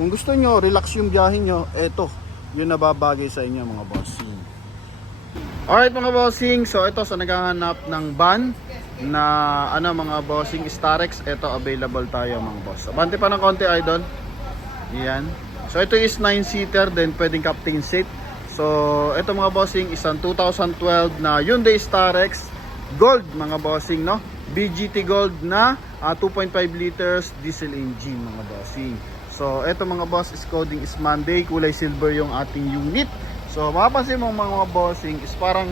Kung gusto nyo, relax yung biyahe nyo, eto, yun nababagay sa inyo mga bossing. Alright mga bossing, so ito sa naghahanap ng van na mga bossing Starex, ito available tayo mga boss. Abante pa ng konti idol. Yan. So ito is 9-seater, then pwedeng captain seat. So ito mga bossing, isang 2012 na Hyundai Starex Gold mga bossing, no? BGT Gold na 2.5 liters diesel engine mga bossing. So ito mga boss, is coding is Monday, kulay silver yung ating unit. So mapapansin mo mga bossing is parang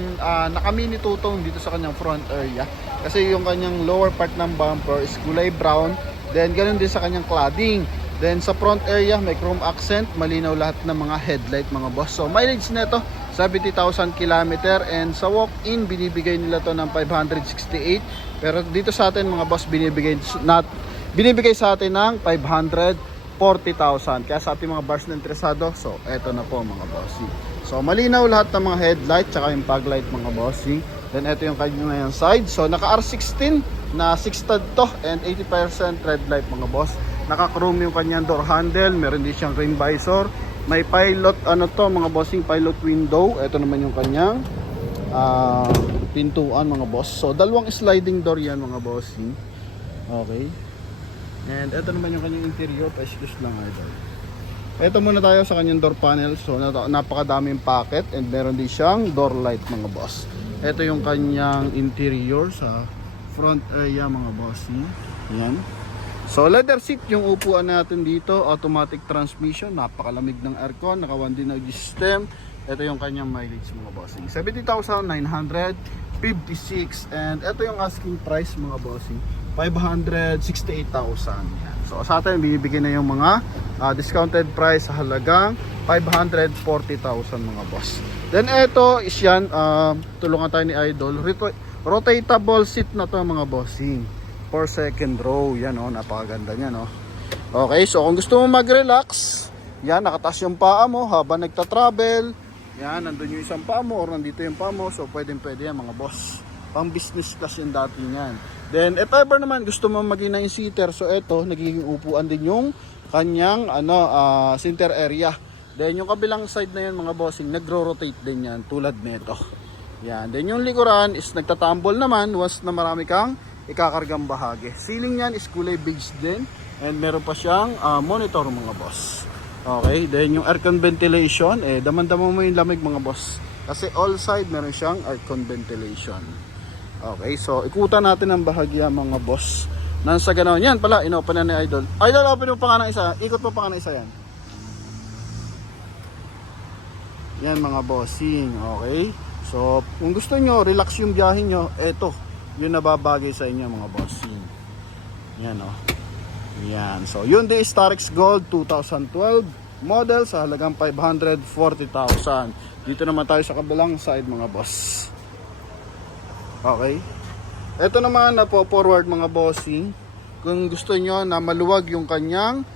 naka-mini two-tone dito sa kanyang front area. Kasi yung kanyang lower part ng bumper is kulay brown. Then ganun din sa kanyang cladding. Then sa front area may chrome accent, malinaw lahat ng mga headlight mga boss. So mileage nito 70,000 km, and sa walk-in binibigay nila to ng 568. Pero dito sa atin mga boss binibigay sa atin ng 540,000. Kaya sa ating mga bars na interesado, so eto na po mga bossing. So malinaw lahat ng mga headlight tsaka yung fog light mga bossing. Then ito yung kanyang side. So naka R16 na 6 stud to and 80% red light mga boss. Naka-chrome yung kanyang door handle, meron din siyang rain visor. May pilot mga bossing, pilot window. Ito naman yung kanyang pintuan mga boss. So dalawang sliding door yan mga bossing. Okay. And ito naman yung kanyang interior, pa-excuse lang idol. Ito muna tayo sa kanyang door panel. So napakadaming pocket and meron din siyang door light mga boss. Ito yung kanyang interior sa front area mga bossing. Yan. So leather seat yung upuan natin dito, automatic transmission, napakalamig ng aircon, naka 1D na system. Ito yung kanyang mileage mga bossing, 70,956, and ito yung asking price mga bossing, 568,000. So sa atin bibigyan na yung mga discounted price sa halagang 540,000 mga boss. Then ito is yan, tulungan tayo ni Idol, rotatable seat na to mga bossing. For second row, yan napakaganda niya Okay, so kung gusto mo mag-relax, yan, nakataas yung paa mo habang nagta-travel. Yan, nandun yung isang paa mo or nandito yung paa mo. So pwede yan mga boss. Pang business class yung dati yan. Then if ever naman gusto mo maging 9-seater, so eto, nagiging upuan din yung kanyang center area. Then yung kabilang side na yan mga bossing, nagro-rotate din yan tulad nito. Yan, then yung likuran is nagtatambol naman once na marami kang ikakargang bahagi. Ceiling yan is kulay beige din, and meron pa siyang monitor mga boss. Okay, then yung aircon ventilation, daman-daman mo yung lamig mga boss. Kasi all side meron siyang aircon ventilation. Okay, so ikutan natin ang bahagya mga boss. Nang sa ganoon, yan pala, inopen na ni Idol. Idol, open mo pa nga ng isa. Ikot mo pa nga ng isa yan. Yan mga bossing, okay. So, kung gusto nyo, relax yung biyahe nyo, eto, yun nababagay sa inyo mga bossing. Yan Yan. So Hyundai Starex Gold 2012 model sa halagang 540,000. Dito naman tayo sa kabilang side mga boss. Okay. Ito naman na po forward mga bossing. Kung gusto nyo na maluwag yung kanyang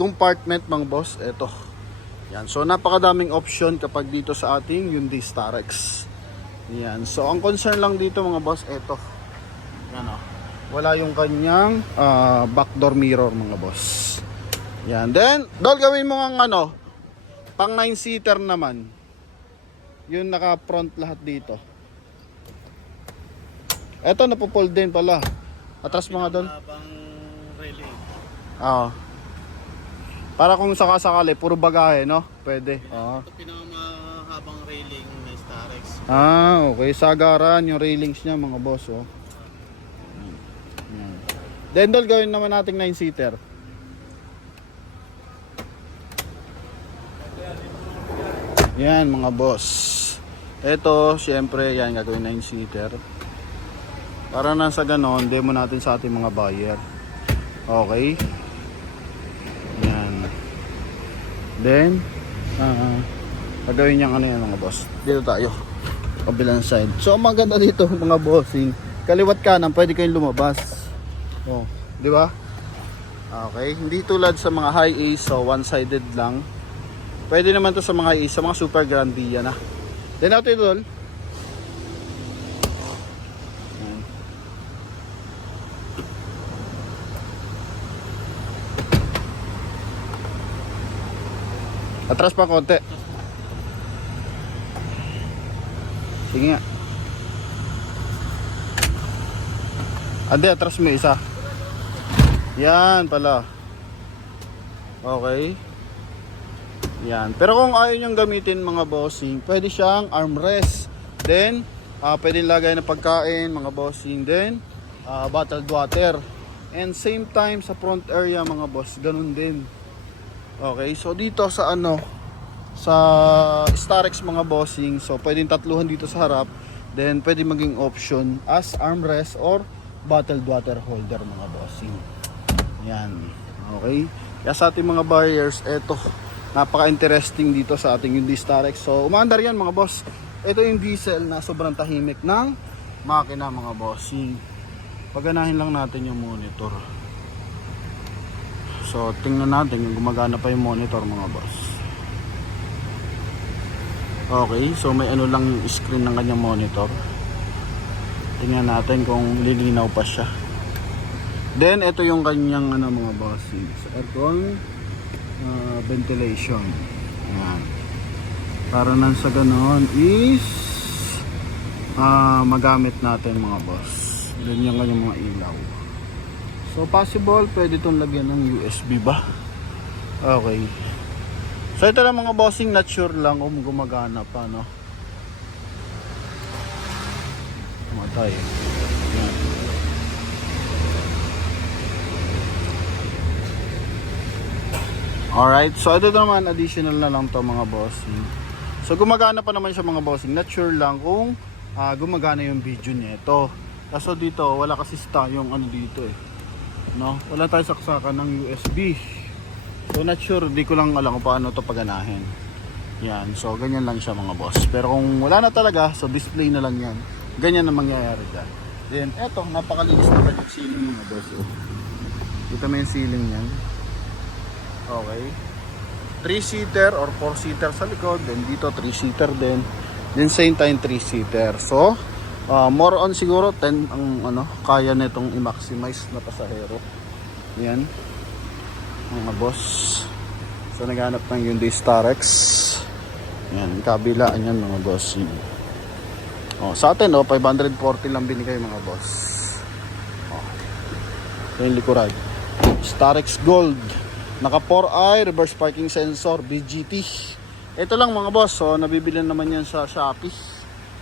compartment mga boss, ito. Yan. So napakadaming option kapag dito sa ating Hyundai Starex. Yan. So ang concern lang dito mga boss, eto. Yan wala yung kanyang backdoor mirror mga boss. Yan. Then, gawin mo ang pang 9-seater naman. Yung naka-front lahat dito. Eto napo-fold din pala. Atras mga doon. Pang railing. Para kung sakasakali, puro bagahe, Pwede. Ito pinakamahabang railing ni Starex. Okay. Sagaran yung railings niya mga boss, Then gawin naman nating 9-seater. Yan mga boss. Ito, syempre, yan gagawin 9-seater. Para na sa ganon, demo natin sa ating mga buyer. Okay. Yan. Then, gagawin niyang yan mga boss. Dito tayo. Kabilang side. So, ang maganda dito mga bossing, kaliwat kanan, pwede kayong lumabas. Di ba? Okay, hindi tulad sa mga high ace, so one-sided lang. Pwede naman to sa mga ace, sa mga super grandia na. Then natin ito, Atras pa konti. Sige nga. Ade, atras mo isa. Yan pala. Okay. Yan. Pero kung ayaw niyong gamitin mga bossing, pwede siyang armrest. Then, pwede lagay ng pagkain mga bossing. Then, bottled water. And same time sa front area mga boss, ganun din. Okay, so dito sa sa Starex mga bossing, so pwedeng tatluhan dito sa harap. Then, pwede maging option as armrest or bottled water holder mga bossing. Yan. Okay. Kaya sa ating mga buyers, eto, napaka-interesting dito sa ating Hyundai Starex. So, umaandar yan mga boss. Ito yung diesel na sobrang tahimik ng makina mga bossing. Paganahin lang natin yung monitor. So, tingnan natin yung gumagana pa yung monitor mga boss. Okay, so may ano lang yung screen ng kanyang monitor. Tingnan natin kung lilinaw pa siya. Then, ito yung kanyang mga bossing. So, aircon, ventilation. Ayan. Para nang sa ganoon is magamit natin mga boss. Then yung kanyang mga ilaw. So possible pwede itong lagyan ng USB ba? Okay. So ito lang mga bossing, not sure lang kung gumagana pa, no? Matay. Yan. Alright, so ito naman additional na lang to mga bossing. So gumagana pa naman siya mga bossing. Not sure lang kung gumagana yung video niya ito. Kaso dito wala kasi yung dito no? Wala tayo saksakan ng USB. So not sure, di ko lang alam kung paano to paganahin. Yan, so ganyan lang siya mga boss. Pero kung wala na talaga, so display na lang yan. Ganyan na mangyayari dyan. Then eto, napakalinis na kanyang ceiling mga boss. Kita mo yung ceiling yan. Okay. 3-seater or 4-seater sa likod. Then dito 3-seater din. Then same time 3-seater. So more on siguro 10 ang kaya nitong i-maximize na pasahero. Yan mga boss. So naghanap ng Hyundai Starex. Yan, kabilaan yan mga boss. Sa atin 540 lang binigay mga boss. Ito yung likuran. Starex Gold. Naka 4i, reverse parking sensor, BGT. Ito lang mga boss. So nabibili naman yan sa Shopee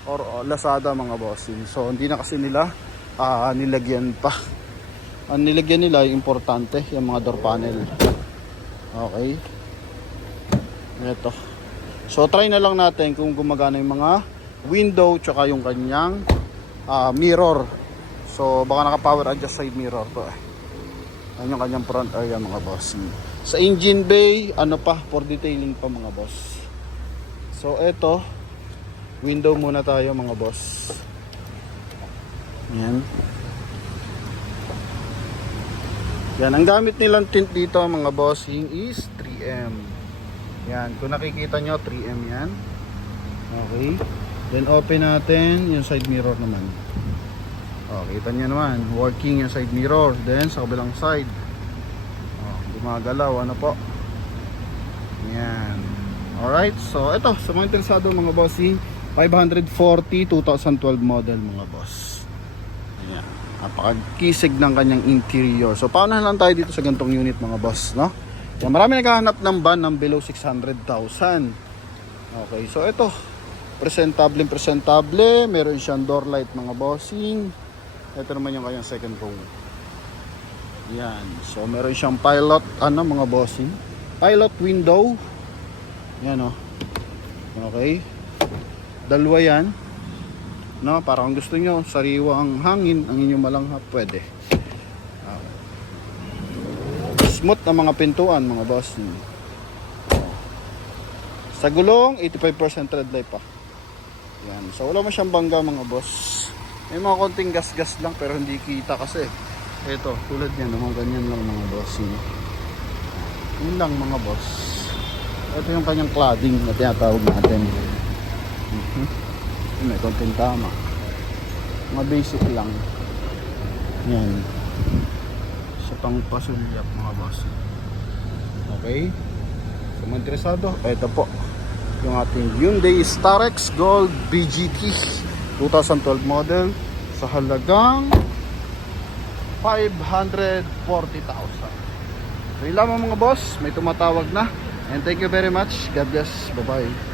or Lazada mga bossing. So hindi na kasi nila nilagyan pa. Ang nilagyan nila yung importante, yung mga door panel. Okay. Ito. So try na lang natin kung gumagana yung mga window tsaka yung kanyang mirror. So baka naka power adjust side mirror to Yan yung kanyang front area mga bossing. Sa engine bay, for detailing pa mga boss. So ito, window muna tayo mga boss. Yan. Yan, ang gamit nilang tint dito mga bossing is 3M. Yan, kung nakikita nyo 3M yan. Okay. Then open natin yung side mirror naman. Kita nyo naman, working yung side mirror. Then sa kabilang side, gumagalaw, po. Yan. Alright, so ito, sa mga interesado mga bossing, 540 2012 model mga boss. Ayan. Napakakisig ng kanyang interior. So paano lang tayo dito sa gantong unit mga boss, no? Yan, marami naghahanap ng van ng below 600,000. Okay, so ito, presentable. Meron siyang door light mga bossing. Ito naman yung kanyang second row. Yan, so meron siyang pilot mga bossing, pilot window. Yan okay. Dalawa yan, no? Para kung gusto nyo sariwang hangin ang inyong malanghap, pwede. Smooth na mga pintuan mga boss. Sa gulong 85% tread light pa. Yan, so wala masyang bangga mga boss. May mga konting gas-gas lang pero hindi kita kasi. Ito, tulad yan, ganyan lang mga boss. Yun lang mga boss. Ito yung kanyang cladding na tinatawag natin. May konting tama. Mga basic lang. Yan. Sa pang pasulyap mga boss. Okay. So Kung interesado, ito po yung ating Hyundai Starex Gold BGT 2012 model sa halagang 540,000. So yun lamang mga boss, may tumatawag na. And thank you very much. God bless. Bye-bye.